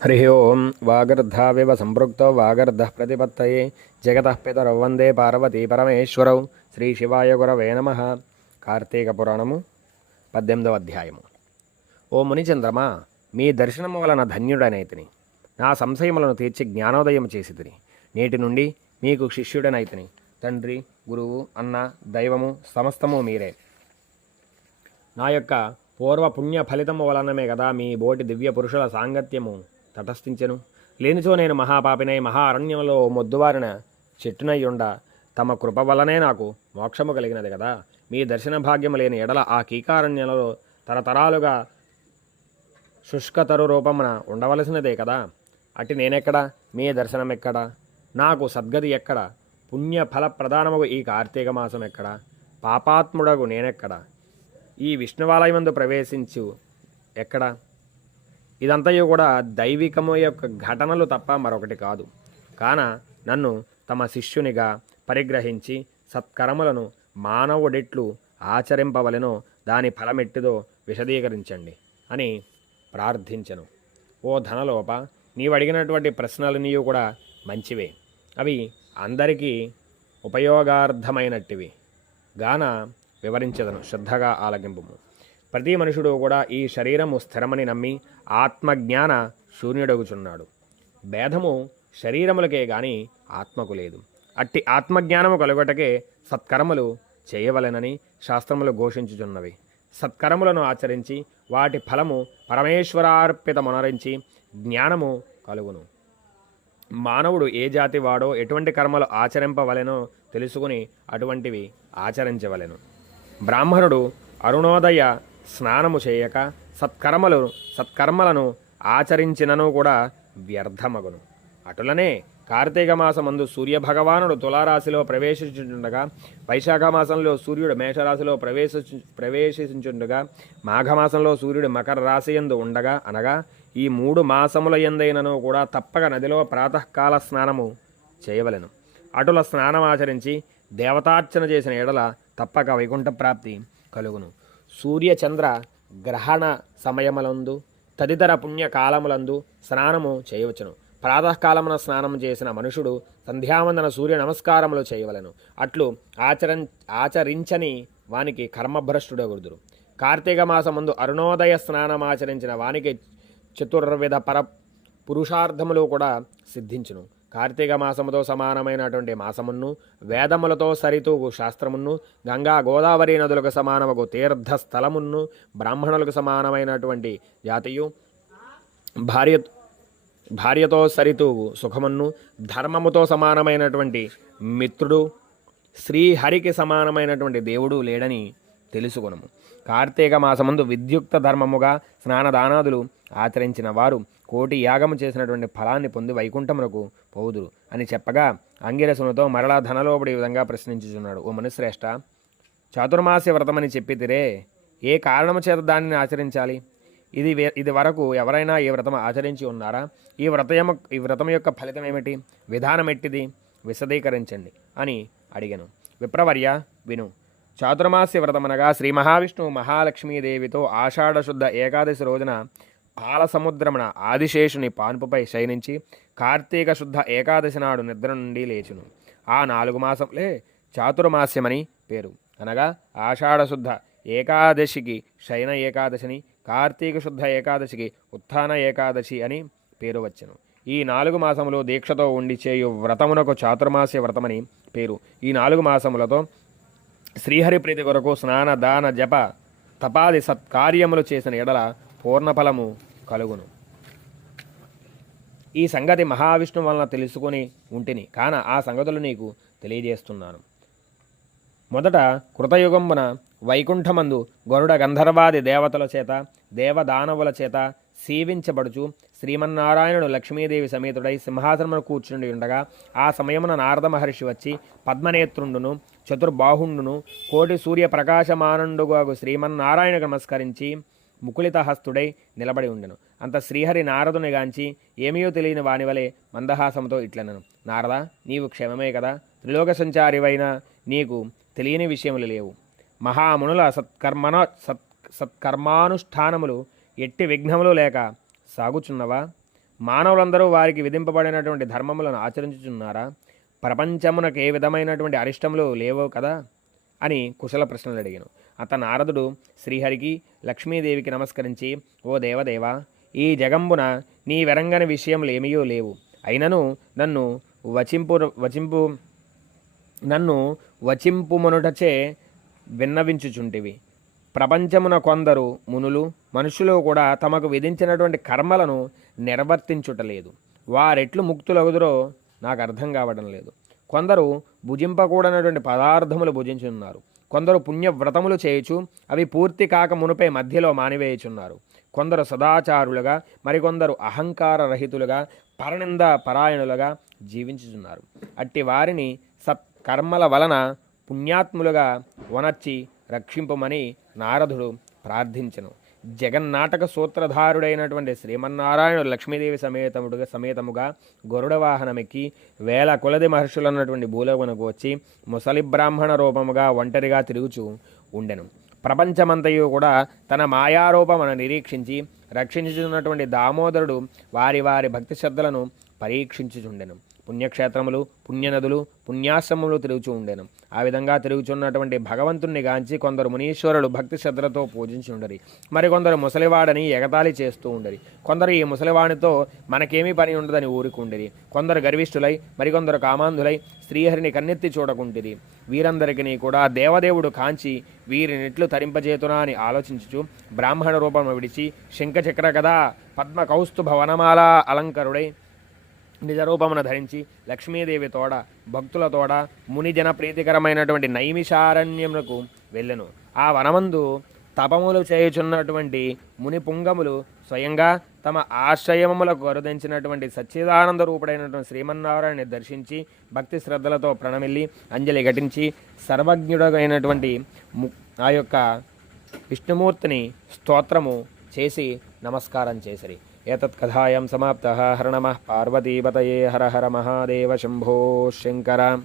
हरि ओं वागर्धाविव सम्पृक्तो वागर्धः प्रतिपत्तये जगतः पितरौ वन्दे पार्वती परमेश्वरौ శ్రీశివాయ గురవే నమః. కార్తీక పురాణము 18వ అధ్యాయము. ఓ మునిచంద్రమా, మీ దర్శనము వలన ధన్యుడనైతిని. నా సంశయములను తీర్చి జ్ఞానోదయం చేసితిని. నేటి నుండి మీకు శిష్యుడనైతిని. తండ్రి, గురువు, అన్న, దైవము సమస్తము మీరే. నా యొక్క పూర్వ పుణ్య ఫలితము వలనమే కదా మీ బోటి దివ్య పురుషుల సాంగత్యము తటస్థించెను. లేనిచో నేను మహాపాపినై మహా అరణ్యంలో మొద్దువారిన చెట్టునయ్యుండ తమ కృప వల్లనే నాకు మోక్షము కలిగినది కదా. మీ దర్శన భాగ్యము లేని ఎడల ఆ కీకారణ్యంలో తరతరాలుగా శుష్కతరు రూపమున ఉండవలసినదే కదా. అట్టి నేనెక్కడ, మీ దర్శనం ఎక్కడ, నాకు సద్గతి ఎక్కడ, పుణ్యఫల ప్రధానముగు ఈ కార్తీక మాసం ఎక్కడ, పాపాత్ముడగు నేనెక్కడ, ఈ విష్ణువాలయమందు ప్రవేశించు ఎక్కడ? ఇదంతయు కూడా దైవికము యొక్క ఘటనలు తప్ప మరొకటి కాదు. కాన నన్ను తమ శిష్యునిగా పరిగ్రహించి సత్కర్మలను మానవుడెట్లు ఆచరింపవలెనో దాని ఫలమెట్టిదో విశదీకరించండి అని ప్రార్థించను. ఓ ధనలోప, నీవు అడిగినటువంటి ప్రశ్నలు కూడా మంచివే. అవి అందరికీ ఉపయోగార్థమైనట్టివి గాన వివరించదను, శ్రద్ధగా ఆలకింపుము. ప్రతి మనుషుడు కూడా ఈ శరీరము స్థిరమని నమ్మి ఆత్మజ్ఞాన శూన్యుడగుచున్నాడు. భేదము శరీరములకే గాని ఆత్మకు లేదు. అట్టి ఆత్మజ్ఞానము కలుగటకే సత్కర్మలు చేయవలెనని శాస్త్రములు ఘోషించుచున్నవి. సత్కర్మలను ఆచరించి వాటి ఫలము పరమేశ్వరార్పితమునరించి జ్ఞానము కలుగును. మానవుడు ఏ జాతి వాడో ఎటువంటి కర్మలు ఆచరింపవలెనో తెలుసుకుని అటువంటివి ఆచరించవలెను. బ్రాహ్మణుడు అరుణోదయ స్నానము చేయక సత్కర్మలను ఆచరించినను కూడా వ్యర్థమగును. అటులనే కార్తీక మాసమందు సూర్యభగవానుడు తులారాశిలో ప్రవేశించుండగా, వైశాఖ మాసంలో సూర్యుడు మేషరాశిలో ప్రవేశించుండగా, మాఘమాసంలో సూర్యుడు మకర రాశి యందు ఉండగా, అనగా ఈ 3 మాసముల యందైనను కూడా తప్పక నదిలో ప్రాతకాల స్నానము చేయవలెను. అటుల స్నానమాచరించి దేవతార్చన చేసిన ఎడల తప్పక వైకుంఠ ప్రాప్తి కలుగును. సూర్యచంద్ర గ్రహణ సమయములందు తదితర పుణ్యకాలములందు స్నానము చేయవచ్చును. ప్రాతకాలమున స్నానం చేసిన మనుషుడు సంధ్యావందన సూర్య నమస్కారములు చేయవలెను. అట్లు ఆచరించని వానికి కర్మభ్రష్టుడగుదురు. కార్తీక మాసముందు అరుణోదయ స్నానమాచరించిన వానికి చతుర్విధ పురుషార్థములు కూడా సిద్ధించును. కార్తీక మాసముతో సమానమైనటువంటి మాసమును, వేదములతో సరితూగు శాస్త్రమును, గంగా గోదావరి నదులకు సమానముగు తీర్థస్థలమును, బ్రాహ్మణులకు సమానమైనటువంటి జాతియు, భార్యతో సరితూగు సుఖమును, ధర్మముతో సమానమైనటువంటి మిత్రుడు, శ్రీహరికి సమానమైనటువంటి దేవుడు లేడని తెలుసుకొనుము. కార్తీక మాసమందు విద్యుక్త ధర్మముగా స్నానదానాదులు ఆచరించిన వారు కోటి యాగము చేసినటువంటి ఫలాన్ని పొంది వైకుంఠమునకు పోవుదురు అని చెప్పగా, అంగిరసునితో మరలా ధనలోబడి విధంగా ప్రశ్నించుచున్నాడు. ఓ మనుశ్రేష్ఠ, చాతుర్మాస్య వ్రతమని చెప్పితిరే, ఏ కారణము చేత దానిని ఆచరించాలి? ఇది వరకు ఎవరైనా ఈ వ్రతం ఆచరించి ఉన్నారా? ఈ వ్రతం యొక్క ఫలితం ఏమిటి? విధానం ఎట్టిది? విశదీకరించండి అని అడిగాను. విప్రవర్య విను. చాతుర్మాస్య వ్రతమనగా శ్రీ మహావిష్ణువు మహాలక్ష్మీదేవితో ఆషాఢశుద్ధ ఏకాదశి రోజున పాలసముద్రమున ఆదిశేషుని పాన్పుపై శయనించి కార్తీక శుద్ధ ఏకాదశి నాడు నిద్ర నుండి లేచును. ఆ 4 మాసములే చాతుర్మాస్యమని పేరు. అనగా ఆషాఢశుద్ధ ఏకాదశికి శయన ఏకాదశిని, కార్తీక శుద్ధ ఏకాదశికి ఉత్థాన ఏకాదశి అని పేరు వచ్చెను. ఈ 4 మాసములు దీక్షతో ఉండి చేయు వ్రతమునకు చాతుర్మాస్య వ్రతమని పేరు. ఈ 4 మాసములతో శ్రీహరి ప్రీతి కొరకు స్నాన దాన జప తపాది సత్కార్యములు చేసిన ఎడల పూర్ణఫలము కలుగును. ఈ సంగతి మహావిష్ణువు వలన తెలుసుకుని ఉంటిని, కాన ఆ సంగతులు నీకు తెలియజేస్తున్నాను. మొదట కృతయుగంబున వైకుంఠమందు గరుడ గంధర్వాది దేవతల చేత దేవదానవుల చేత సేవించబడుచు శ్రీమన్నారాయణుడు లక్ష్మీదేవి సమేతుడై సింహాసనమును కూర్చుండి ఉండగా, ఆ సమయమున నారద మహర్షి వచ్చి పద్మనేత్రుండును చతుర్బాహుండును కోటి సూర్య ప్రకాశమానండుగాగు శ్రీమన్నారాయణకు నమస్కరించి ముకుళిత హస్తుడై నిలబడి ఉండెను. అంత శ్రీహరి నారదునిగాంచి ఏమీయో తెలియని వానివలే మందహాసంతో ఇట్లనను, నారద, నీవు క్షేమమే కదా? త్రిలోక సంచారివైన నీకు తెలియని విషయములు లేవు. మహామునుల సత్కర్మానుష్ఠానములు ఎట్టి విఘ్నములు లేక సాగుచున్నవా? మానవులందరూ వారికి విధింపబడినటువంటి ధర్మములను ఆచరించుచున్నారా? ప్రపంచమునకు ఏ విధమైనటువంటి అరిష్టములు లేవు కదా అని కుశల ప్రశ్నలు అడిగాను. అత నారదుడు శ్రీహరికి లక్ష్మీదేవికి నమస్కరించి, ఓ దేవదేవ, ఈ జగంబున నీ వెరంగని విషయములు ఏమీయూ లేవు. అయినను నన్ను వచింపుమనుటచే విన్నవించుచుంటివి. ప్రపంచమున కొందరు మునులు మనుషులు కూడా తమకు విధించినటువంటి కర్మలను నిర్వర్తించుటలేదు. వారెట్లు ముక్తులగుదురో నాకు అర్థం కావడం లేదు. కొందరు భుజింపకూడనటువంటి పదార్థములు భుజించున్నారు. కొందరు పుణ్యవ్రతములు చేయుచు అవి పూర్తి కాక మునుపై మధ్యలో మానివేయుచున్నారు. కొందరు సదాచారులుగా, మరికొందరు అహంకార రహితులుగా, పరనింద పరాయణులుగా జీవించుచున్నారు. అట్టి వారిని సత్కర్మల వలన పుణ్యాత్ములుగా వనర్చి రక్షింపమని నారదుడు ప్రార్థించెను. జగన్నాటక సూత్రధారుడైనటువంటి శ్రీమన్నారాయణుడు లక్ష్మీదేవి సమేతముగా గరుడ వాహనమెక్కి వేల కొలది మహర్షులన్నటువంటి భూలోకమునకు వచ్చి ముసలి బ్రాహ్మణ రూపముగా ఒంటరిగా తిరుగుచూ ఉండెను. ప్రపంచమంతయు కూడా తన మాయారూపమును నిరీక్షించి రక్షించుచున్నటువంటి దామోదరుడు వారి వారి భక్తి శ్రద్ధలను పరీక్షించుచుండెను. పుణ్యక్షేత్రములు, పుణ్యనదులు, పుణ్యాశ్రమములు తిరుగుచూ ఉండెను. ఆ విధంగా తిరుగుచున్నటువంటి భగవంతుణ్ణి గాంచి కొందరు మునీశ్వరులు భక్తి శ్రద్ధలతో పూజించి ఉండరి. మరికొందరు ముసలివాడని ఎగతాళి చేస్తూ ఉండరి. కొందరు ఈ ముసలివాడితో మనకేమీ పని ఉండదని ఊరుకుండిరి. కొందరు గర్విష్ఠులై, మరికొందరు కామాంధులై శ్రీహరిని కన్నెత్తి చూడకుంటిరి. వీరందరికీ కూడా దేవదేవుడు కాంచి వీరినిట్లు తరింపజేతునా అని ఆలోచించుచు బ్రాహ్మణ రూపము విడిచి శంఖచక్ర గదా పద్మ కౌస్తుభ వనమాల అలంకరుడై నిజరూపమును ధరించి లక్ష్మీదేవి తోడ భక్తుల తోడ మునిజన ప్రీతికరమైనటువంటి నైమిషారణ్యములకు వెళ్ళెను. ఆ వనమందు తపములు చేయుచున్నటువంటి ముని పుంగములు స్వయంగా తమ ఆశ్రయములకు అరుదించినటువంటి సచ్చిదానంద రూపుడైనటువంటి శ్రీమన్నారాయణని దర్శించి భక్తి శ్రద్ధలతో ప్రణమిల్లి అంజలి ఘటించి సర్వజ్ఞుడైనటువంటి ఆ యొక్క విష్ణుమూర్తిని స్తోత్రము చేసి నమస్కారం చేసిరి. ఏతత్ కథాయాం సమాప్తః. హర నమః పార్వతీపతయే. హర హర మహాదేవ శంభో శంకర.